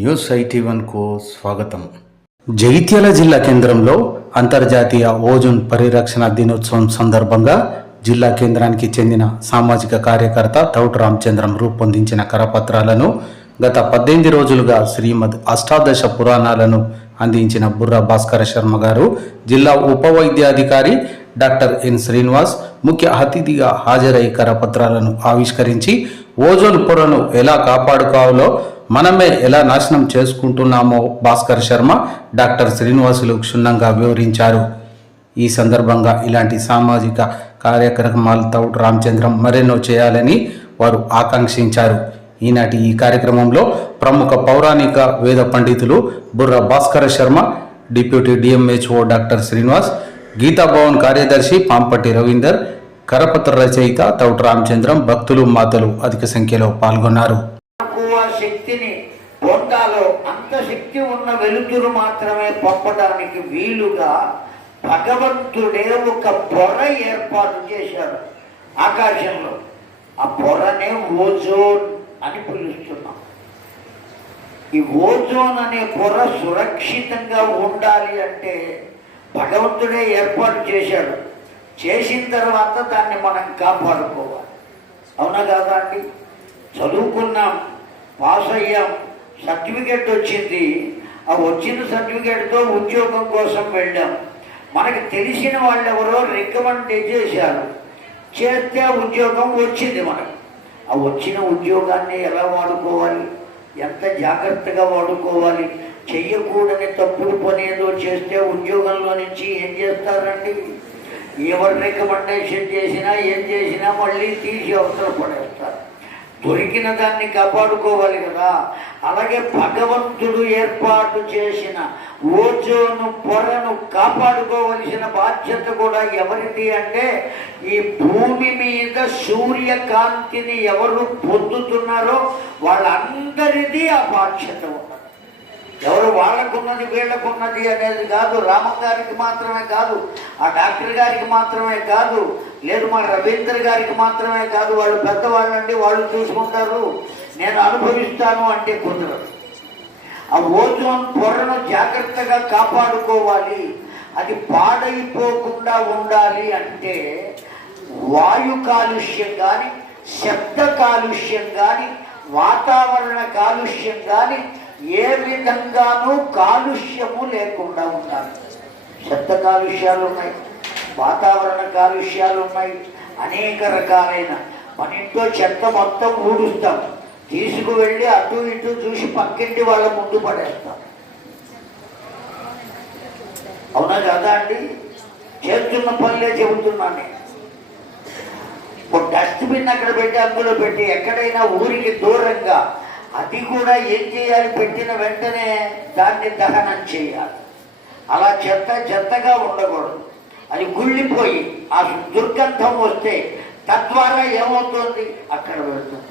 News IT1కు స్వాగతం. జగిత్యాల జిల్లా కేంద్రంలో అంతర్జాతీయ ఓజోన్ పరిరక్షణ దినోత్సవం సందర్భంగా జిల్లా కేంద్రానికి చెందిన సామాజిక కార్యకర్త తౌట రామచంద్రం రూపొందించిన కరపత్రాలను గత 18 రోజులుగా శ్రీమద్ అష్టాదశ పురాణాలను అందించిన బుర్రా భాస్కర శర్మ గారు జిల్లా ఉప వైద్యాధికారి డాక్టర్ ఎన్ శ్రీనివాస్ ముఖ్య అతిథిగా హాజరై కరపత్రాలను ఆవిష్కరించి ఓజోన్ పొరను ఎలా కాపాడుకోవాలో మనమే ఎలా నాశనం చేసుకుంటున్నామో భాస్కర్ శర్మ డాక్టర్ శ్రీనివాసులు క్షుణ్ణంగా వివరించారు. ఈ సందర్భంగా ఇలాంటి సామాజిక కార్యక్రమాలు తౌట రామచంద్రం మరెన్నో చేయాలని వారు ఆకాంక్షించారు. ఈనాటి ఈ కార్యక్రమంలో ప్రముఖ పౌరాణిక వేద పండితులు Burra Bhaskara Sharma, deputy DMHO doctor Srinivas, Gita Bhavan కార్యదర్శి పాంపటి రవీందర్, కరపత్ర రచయిత తౌట రామచంద్రం, భక్తులు మాతలు అధిక సంఖ్యలో పాల్గొన్నారు. శక్తిని పొందాలో అంత శక్తి ఉన్న వెలుతురు మాత్రమే పంపడానికి వీలుగా భగవంతుడే ఒక పొర ఏర్పాటు చేశాడు ఆకాశంలో. ఆ పొరనే ఓజోన్ అని పిలుస్తున్నాం. ఈ ఓజోన్ అనే పొర సురక్షితంగా ఉండాలి అంటే భగవంతుడే ఏర్పాటు చేశాడు. చేసిన తర్వాత దాన్ని మనం కాపాడుకోవాలి. అవునా కాదా అండి? చదువుకున్నాం, పాస్ అయ్యాం, సర్టిఫికేట్ వచ్చింది. ఆ వచ్చిన సర్టిఫికేట్తో ఉద్యోగం కోసం వెళ్ళాం. మనకి తెలిసిన వాళ్ళు ఎవరో రికమెండ్ చేశారు, చేస్తే ఉద్యోగం వచ్చింది. మనకు ఆ వచ్చిన ఉద్యోగాన్ని ఎలా వాడుకోవాలి, ఎంత జాగ్రత్తగా వాడుకోవాలి, చెయ్యకూడని తప్పుడు పని ఏదో చేస్తే ఉద్యోగంలో నుంచి ఏం చేస్తారండి? ఎవరు రికమెండేషన్ చేసినా ఏం చేసినా మళ్ళీ తీసి అవసర పడేస్తారు. దొరికిన దాన్ని కాపాడుకోవాలి కదా. అలాగే భగవంతుడు ఏర్పాటు చేసిన ఓజోను పొరను కాపాడుకోవలసిన బాధ్యత కూడా ఎవరిది అంటే, ఈ భూమి మీద సూర్యకాంతిని ఎవరు పొందుతున్నారో వాళ్ళందరిది ఆ బాధ్యత ఉన్నది. ఎవరు వాళ్ళకున్నది వీళ్ళకున్నది అనేది కాదు. రామం గారికి మాత్రమే కాదు, ఆ డాక్టర్ గారికి మాత్రమే కాదు, లేదు మా రవీంద్ర గారికి మాత్రమే కాదు. వాళ్ళు పెద్దవాళ్ళండి, వాళ్ళు చూసుకుంటారు, నేను అనుభవిస్తాను అంటే కుదరదు. ఆ ఓజోన్ పొరను జాగ్రత్తగా కాపాడుకోవాలి. అది పాడైపోకుండా ఉండాలి అంటే వాయు కాలుష్యం కానీ, శబ్ద కాలుష్యం కానీ, వాతావరణ కాలుష్యం కానీ ఏ విధంగానూ కాలుష్యము లేకుండా ఉండాలి. శబ్ద కాలుష్యాలు ఉన్నాయి, వాతావరణ కాలుష్యాలు ఉన్నాయి, అనేక రకాలైన. మన ఇంట్లో చెత్త మొత్తం ఊడుస్తాం, తీసుకువెళ్ళి అటు ఇటు చూసి పక్కింటి వాళ్ళ ముందు పడేస్తాం. అవునా కదా అండి? చేస్తున్న పనులే చెబుతున్నాను నేను. ఒక డస్ట్బిన్ అక్కడ పెట్టి అందులో పెట్టి ఎక్కడైనా ఊరికి దూరంగా, అది కూడా ఏం చేయాలి? పెట్టిన వెంటనే దాన్ని దహనం చేయాలి. అలా చెత్తగా ఉండకూడదు. అది కుళ్ళిపోయి ఆ దుర్గంధం వస్తే తద్వారా ఏమవుతుంది? అక్కడ వెళ్తుంది.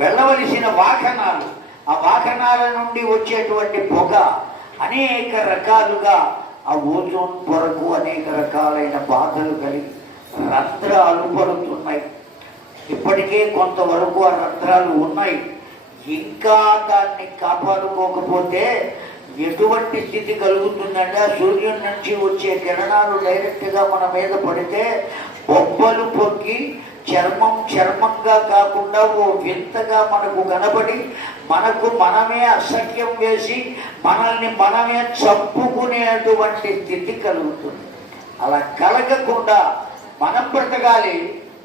వెళ్ళవలసిన వాహనాలు, ఆ వాహనాల నుండి వచ్చేటువంటి పొగ అనేక రకాలుగా ఆ ఓజోన్ పొరకు అనేక రకాలైన బాధలు కలిగి రంధ్రాలు పడుతున్నాయి. ఇప్పటికే కొంతవరకు ఆ రంధ్రాలు ఉన్నాయి. ఇంకా దాన్ని కాపాడుకోకపోతే ఎటువంటి స్థితి కలుగుతుందంటే, ఆ సూర్యుడి నుంచి వచ్చే కిరణాలు డైరెక్ట్గా మన మీద పడితే బొబ్బలు పొక్కి చర్మంగా కాకుండా ఓ వింతగా మనకు కనబడి మనకు మనమే అసహ్యం వేసి మనల్ని మనమే చంపుకునేటువంటి స్థితి కలుగుతుంది. అలా కలగకుండా మనం బ్రతకాలి.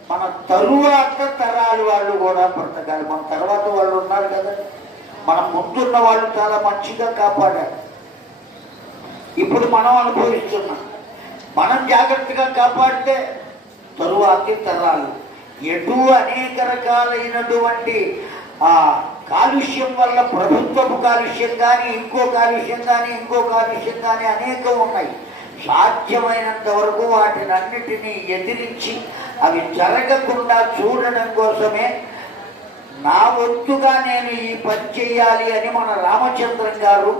మన తరువాత తరాలు వాళ్ళు కూడా బ్రతకాలి. మన తర్వాత వాళ్ళు ఉన్నారు కదా, మన ముందున్న వాళ్ళు చాలా మంచిగా కాపాడారు. ఇప్పుడు మనం అనుభవిస్తున్నాం. మనం జాగ్రత్తగా కాపాడితే తరువాతి తరాలు ఎటు అనేక రకాలైనటువంటి ఆ కాలుష్యం వల్ల ప్రభుత్వపు కాలుష్యం కానీ, ఇంకో కాలుష్యం కానీ అనేకం ఉన్నాయి. సాధ్యమైనంత వరకు వాటినన్నిటినీ ఎదిరించి అవి జరగకుండా చూడడం కోసమే నా వంతుగా నేను ఈ పని చేయాలి అని మన రామచంద్రం గారు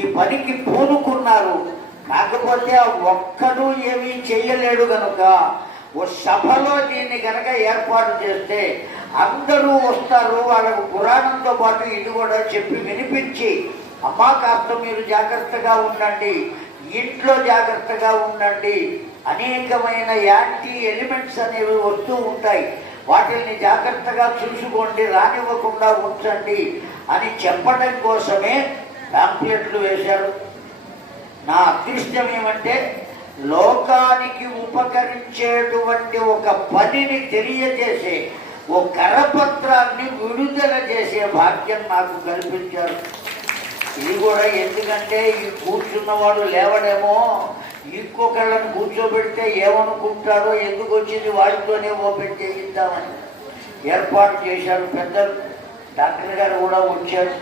ఈ పనికి పూనుకున్నారు. కాకపోతే ఒక్కడు ఏమీ చేయలేడు కనుక ఓ సభలో దీన్ని కనుక ఏర్పాటు చేస్తే అందరూ వస్తారు. వాళ్ళకు పురాణంతో పాటు ఇది కూడా చెప్పి వినిపించి అమ్మా కాస్త మీరు జాగ్రత్తగా ఉండండి, ఇంట్లో జాగ్రత్తగా ఉండండి, అనేకమైన యాంటీ ఎలిమెంట్స్ అనేవి వస్తూ ఉంటాయి, వాటిని జాగ్రత్తగా చూసుకోండి, రానివ్వకుండా ఉంచండి అని చెప్పడం కోసమే ప్యాంప్లెట్లు వేశారు. నా అదృష్టం ఏమంటే లోకానికి ఉపకరించేటువంటి ఒక పనిని తెలియజేసే ఓ కరపత్రాన్ని విడుదల చేసే భాగ్యం నాకు కల్పించారు. ఇది కూడా ఎందుకంటే ఈ కూర్చున్నవాడు లేవడేమో, ఇంకొకళ్ళని కూర్చోబెడితే ఏమనుకుంటాడో, ఎందుకు వచ్చింది వాడితోనే ఓపెన్ చేయిద్దామని ఏర్పాటు చేశారు పెద్దలు. డాక్టర్ గారు కూడా వచ్చారు,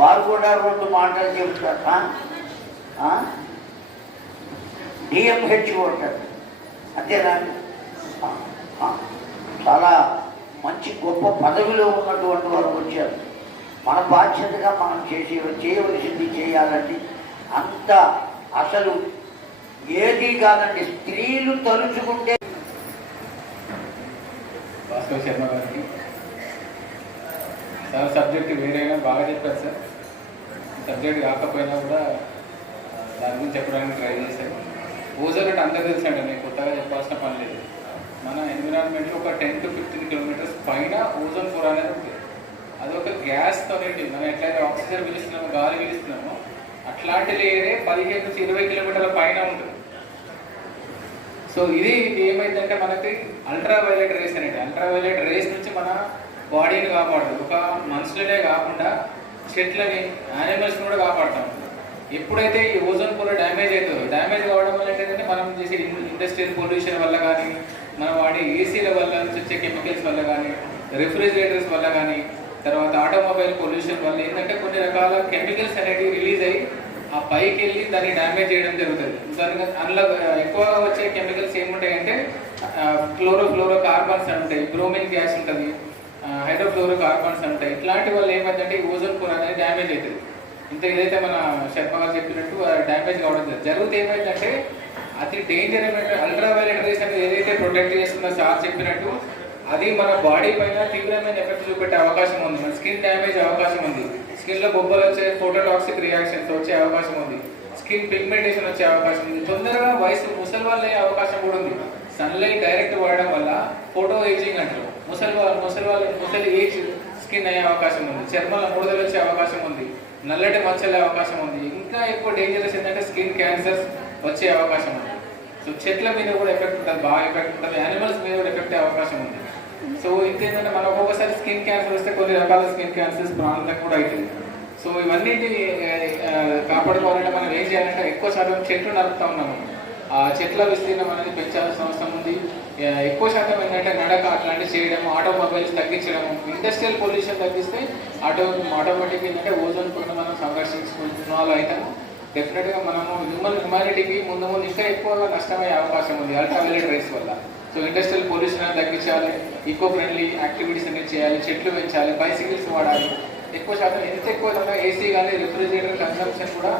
వారు కూడా 2 మాటలు చెబుతారు. డిఎంహెచ్ఓ అంటారు, అంతేనా? చాలా మంచి గొప్ప పదవిలో ఉన్నటువంటి వారు వచ్చారు. మన బాధ్యతగా మనం చేయవలసింది చేయాలండి. అంత అసలు ఏది కాదండి, స్త్రీలు తలుచుకుంటే. భాస్కర్ శర్మ గారికి సార్ సబ్జెక్ట్ వేరేగా బాగా చెప్పారు సార్. సబ్జెక్ట్ కాకపోయినా కూడా దాని గురించి చెప్పడానికి ట్రై చేశారు. ఓజోన్ అంటే అందరూ తెలుసండి, నేను కొత్తగా చెప్పాల్సిన పని లేదు. మన ఎన్విరాన్మెంట్లో ఒక 10 to 15 కిలోమీటర్స్ పైన ఓజోన్ పొర అనేది ఉంటుంది. అదొక గ్యాస్తో మనం ఎట్లయితే ఆక్సిజన్ పీలుస్తున్నామో, గాలి పీలుస్తున్నామో, అట్లాంటి లేయరే 15 నుంచి 20 కిలోమీటర్ల పైన ఉంటుంది. సో ఇది ఏమైందంటే మనకి అల్ట్రావైలెట్ రేస్ అనేది, అల్ట్రావైలెట్ రేస్ నుంచి మన బాడీని కాపాడుతుంది. ఒక మనుషులనే కాకుండా చెట్లని, యానిమల్స్ని కూడా కాపాడుతాం. ఎప్పుడైతే ఈ ఓజోన్ పొర డ్యామేజ్ అవుతుందో, డ్యామేజ్ కావడం వల్ల ఏంటంటే మనం చేసే ఇండస్ట్రియల్ పొల్యూషన్ వల్ల కానీ, మనం వాడే ఏసీల వల్ల నుంచి వచ్చే కెమికల్స్ వల్ల కానీ, రెఫ్రిజిరేటర్స్ వల్ల కానీ, తర్వాత ఆటోమొబైల్ పొల్యూషన్ వల్ల ఏంటంటే కొన్ని రకాల కెమికల్స్ అనేవి రిలీజ్ అయ్యి ఆ పైకి వెళ్ళి దాన్ని డ్యామేజ్ చేయడం జరుగుతుంది. దానికి అందులో ఎక్కువగా వచ్చే కెమికల్స్ ఏముంటాయంటే ఫ్లోరో కార్బన్స్ ఉంటాయి, బ్రోమిన్ గ్యాస్ ఉంటుంది, హైడ్రోఫ్లోరో కార్బన్స్ ఉంటాయి. ఇట్లాంటి వల్ల ఏమైందంటే ఓజోన్ పొర అనేది డ్యామేజ్ అవుతుంది. ఇంత ఏదైతే మన శర్మ గారు చెప్పినట్టు డ్యామేజ్ కావడం జరిగితే ఏమైందంటే అతి డేంజర్ ఏమంటే అల్ట్రావైలెట్ రేస్ అనేది ఏదైతే ప్రొటెక్ట్ చేస్తుందో సార్ చెప్పినట్టు, అది మన బాడీ పైన తీవ్రమైన ఎఫెక్ట్ చూపెట్టే అవకాశం ఉంది. మన స్కిన్ డ్యామేజ్ అవకాశం ఉంది, స్కిన్లో బొబ్బలు వచ్చే ఫోటోటాక్సిక్ రియాక్షన్స్ వచ్చే అవకాశం ఉంది, స్కిన్ పిగ్మెంటేషన్ వచ్చే అవకాశం ఉంది, తొందరగా వయసు ముసలి వాళ్ళు అయ్యే అవకాశం కూడా ఉంది. సన్లైట్ డైరెక్ట్ వాడడం వల్ల ఫోటో ఏజింగ్ అంటారు, ముసలి ఏజ్ స్కిన్ అయ్యే అవకాశం ఉంది, చర్మంలో ముడతలు వచ్చే అవకాశం ఉంది, నల్లటి మచ్చలే అవకాశం ఉంది. ఇంకా ఎక్కువ డేంజరస్ ఏంటంటే స్కిన్ క్యాన్సర్స్ వచ్చే అవకాశం ఉంది. సో చెట్ల మీద కూడా ఎఫెక్ట్ ఉంటుంది, బాగా ఎఫెక్ట్ ఉంటుంది, యానిమల్స్ మీద కూడా ఎఫెక్ట్ అయ్యే అవకాశం ఉంది. సో ఇంకేంటంటే మనం ఒక్కొక్కసారి స్కిన్ క్యాన్సర్ వస్తే కొన్ని రకాల స్కిన్ క్యాన్సర్స్ ప్రాణాలకు కూడా అవుతుంది. సో ఇవన్నీ కాపాడుకోవాలంటే మనం ఏం చేయాలంటే ఎక్కువ శాతం చెట్లు నరుకుతా ఉన్నాము. ఆ చెట్ల విస్తీర్ణం అనేది పెంచాల్సిన అవసరం ఉంది. ఎక్కువ శాతం ఏంటంటే నడక అట్లాంటివి చేయడము, ఆటోమొబైల్స్ తగ్గించడము, ఇండస్ట్రియల్ పొల్యూషన్ తగ్గిస్తే ఆటోమేటిక్ ఏంటంటే ఓజోన్ పొరను మనం సంరక్షించుకున్న వాళ్ళు అవుతాము. డెఫినెట్గా మనము హ్యుమానిటీకి ముందు ఇంకా ఎక్కువగా నష్టమయ్యే అవకాశం ఉంది అల్ట్రావైలెట్ రేస్ వల్ల. సో ఇండస్ట్రియల్ పొల్యూషన్ అనేది తగ్గించాలి, ఈకో ఫ్రెండ్లీ యాక్టివిటీస్ అనేది చేయాలి, చెట్లు పెంచాలి, బైసికల్స్ వాడాలి. ఎక్కువ శాతం ఎంత ఎక్కువ ఏసీ కానీ రిఫ్రిజిరేటర్ కన్సంప్షన్ కూడా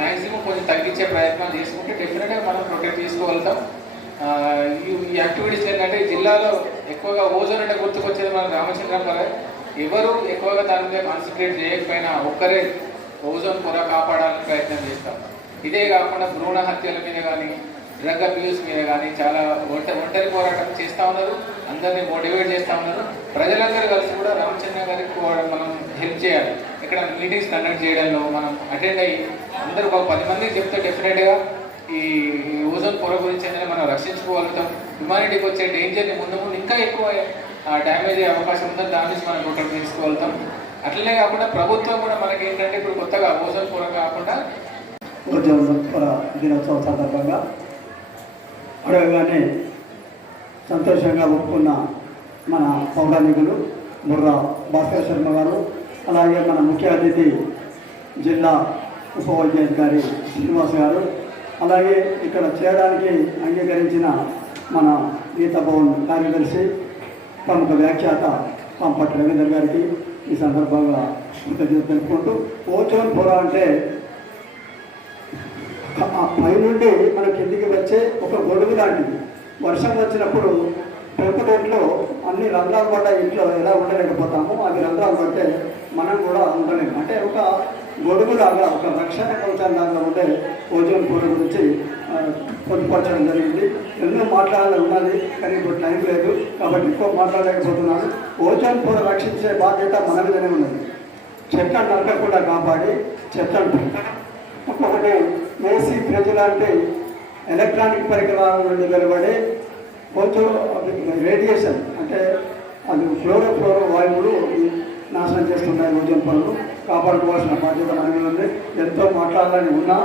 మ్యాక్సిమం కొంచెం తగ్గించే ప్రయత్నాలు చేసుకుంటే డెఫినెట్గా మనం ప్రొటెక్ట్ చేసుకోగలుగుతాం. ఈ యాక్టివిటీస్ ఏంటంటే జిల్లాలో ఎక్కువగా ఓజోన్ అంటే గుర్తుకొచ్చేది మన రామచంద్రం గారు. ఎవరు ఎక్కువగా దాని మీద కాన్సన్ట్రేట్ చేయకపోయినా ఒక్కరే ఓజోన్ పొర కాపాడాలని ప్రయత్నం చేస్తాం. ఇదే కాకుండా భ్రూణ హత్యల మీద కానీ, డ్రగ్ అబ్యూస్ మీద కానీ చాలా ఒంటరి పోరాటం చేస్తూ ఉన్నారు, అందరినీ మోటివేట్ చేస్తూ ఉన్నారు. ప్రజలందరూ కలిసి కూడా రామచంద్ర గారికి మనం హెల్ప్ చేయాలి. ఇక్కడ మీటింగ్స్ కండక్ట్ చేయడంలో మనం అటెండ్ అయ్యి అందరూ ఒక 10 మందికి చెప్తే డెఫినెట్గా ఈ ఓజోన్ పొర గురించి అనేది మనం రక్షించుకోగలుగుతాం. హ్యుమానిటీకి వచ్చే డేంజర్ని ముందు ఇంకా ఎక్కువ డ్యామేజ్ అయ్యే అవకాశం ఉందని దాని నుంచి మనం ప్రొటెక్ట్ చేసుకోగలుగుతాం. అట్లనే కాకుండా ప్రభుత్వం కూడా మనకి ఏంటంటే ఇప్పుడు కొత్తగా ఓజోన్ పొర కాకుండా ఓజోన్ పొర దినోత్సవం సందర్భంగా అడగగానే సంతోషంగా ఒప్పుకున్న మన పౌరాణికులు బుర్రా భాస్కర్ శర్మ గారు, అలాగే మన ముఖ్య అతిథి జిల్లా ఉప వైద్యాధికారి శ్రీనివాస్ గారు, అలాగే ఇక్కడ చేయడానికి అంగీకరించిన మన గీతా భవన్ కార్యదర్శి ప్రముఖ వ్యాఖ్యాత పంపటి రవీందర్ గారికి ఈ సందర్భంగా కృతజ్ఞతలు తెలుపుకుంటూ, ఓజోన్ పొర అంటే పైనుండి మన కిందికి వచ్చే ఒక గొడుగు లాంటిది. వర్షం వచ్చినప్పుడు పెంకుటెంట్లో అన్ని రంధ్రాలు పడ్డ ఇంట్లో ఎలా ఉండలేకపోతామో అవి రంధ్రాలు పడితే మనం కూడా ఉండలేము. అంటే ఒక గొడుగులాగా ఒక రక్షణ కవచంలాగా ఉండే ఓజోన్ పొర గురించి పొందుపరచడం జరిగింది. ఎన్నో మాట్లాడాలని ఉన్నది కానీ ఇప్పుడు టైం లేదు కాబట్టి ఎక్కువ మాట్లాడలేకపోతున్నాను. ఓజోన్ పొర రక్షించే బాధ్యత మన మీదనే ఉన్నది. చెట్లను నరకకుండా కాపాడి చెట్లను పెంచడం. ఇంకొకటి ఏసీ ఫ్రిడ్జ్ లాంటి ఎలక్ట్రానిక్ పరికరాల నుండి వెలువడే ఓజోన్ రేడియేషన్ అంటే అది ఫ్లోరో వాయువులు నాశనం చేస్తున్నాయి. ఓజోన్ పొరను కాపాడుకోవాల్సిన బాధ్యత మన మీద ఉంది. ఎంతో మాట్లాడాలని ఉన్నా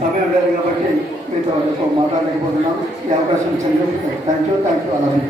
సమయం లేదు కాబట్టి మీతో ఎక్కువ మాట్లాడలేకపోతున్నాను. ఈ అవకాశం చెంది థ్యాంక్ యూ అలాగే.